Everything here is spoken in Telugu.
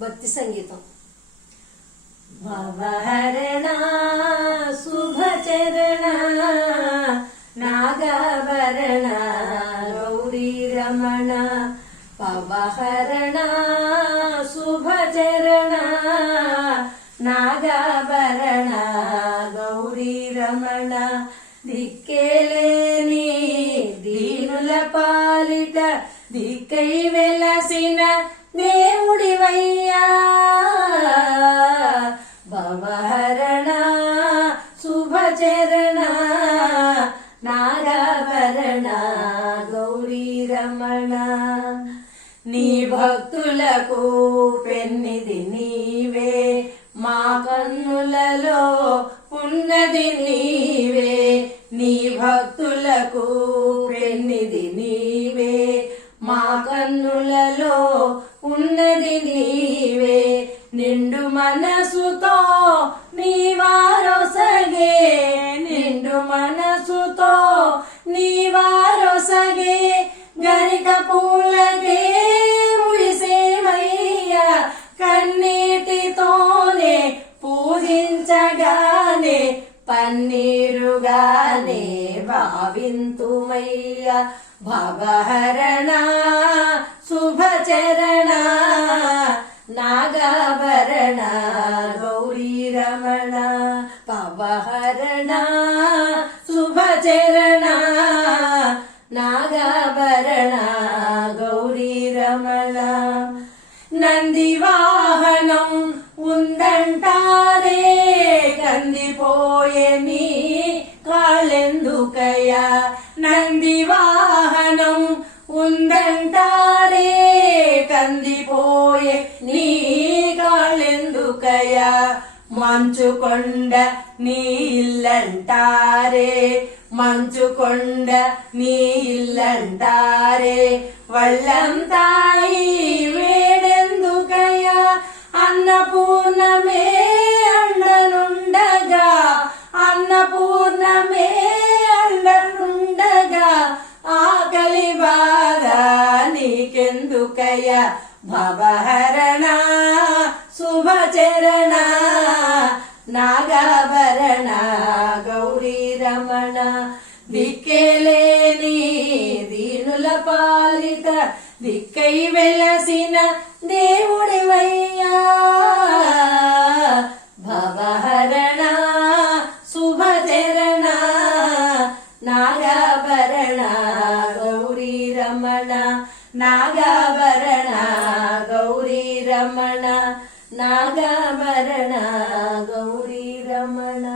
భక్తి సంగీతం. భవహరణ శుభచరణ నాగభరణ గౌరీ రమణ, పవహరణ శుభచరణ నాగభరణ గౌరీ రమణ, దిక్కేలేని దీనుల పాలిట దిక్కై వెలసిన దేవుడివయ్యా. భవహరణ శుభచరణ నాగభరణ గౌరీ రమణ, నీ భక్తులకు పెన్నిది నీవే, మా కన్నులలో ఉన్నది నీవే. నీ భక్తులకు పెన్నిది నీవే, మా కన్నులలో ఉన్నది నీవే. నిండు మనసుతో నీవారొసగే, నిండు మనసుతో నీవారొసగే, గరిక పూలకే ముడిసేమయ్యా. కన్నీటితోనే పూజించగానే పన్నీరుగానే భావింతుమయ్యా. భవహరణ శుభచరణ నాగభరణ గౌరీ రమణ, పవహరణ శుభచరణ నాగభరణ గౌరీ రమణ. నంది వాహనం ఉందంటారే, కందిపోయే నీ కాళ్ళెందుకయ్యా. నంది వాహనం ఉందంటారే, కందిపోయే నీ కాళ్ళెందుకయ్యా. మంచుకొండ నీ ఇల్లంటారే, మంచుకొండ నీ ఇల్లంటారే, వళ్ళంతాయి వేడెందుకయ్యా. అన్నపూర్ణమే అండనుండగా, అన్నపూర్ణమే అండనుండగా, ఆకలి బాధ నీకెందుకయ్యా. భవహరణ శుభచరణ నాగభరణ గౌరీ రమణ, దిక్కేలేని దీనుల పాలిట దిక్కై వెలసిన దేవుడివయ్యా. భవహరణ శుభచరణ నాగభరణ గౌరీ రమణ, నాగభరణ గౌరీ రమణ, నాగభరణ గౌరీ రమణ.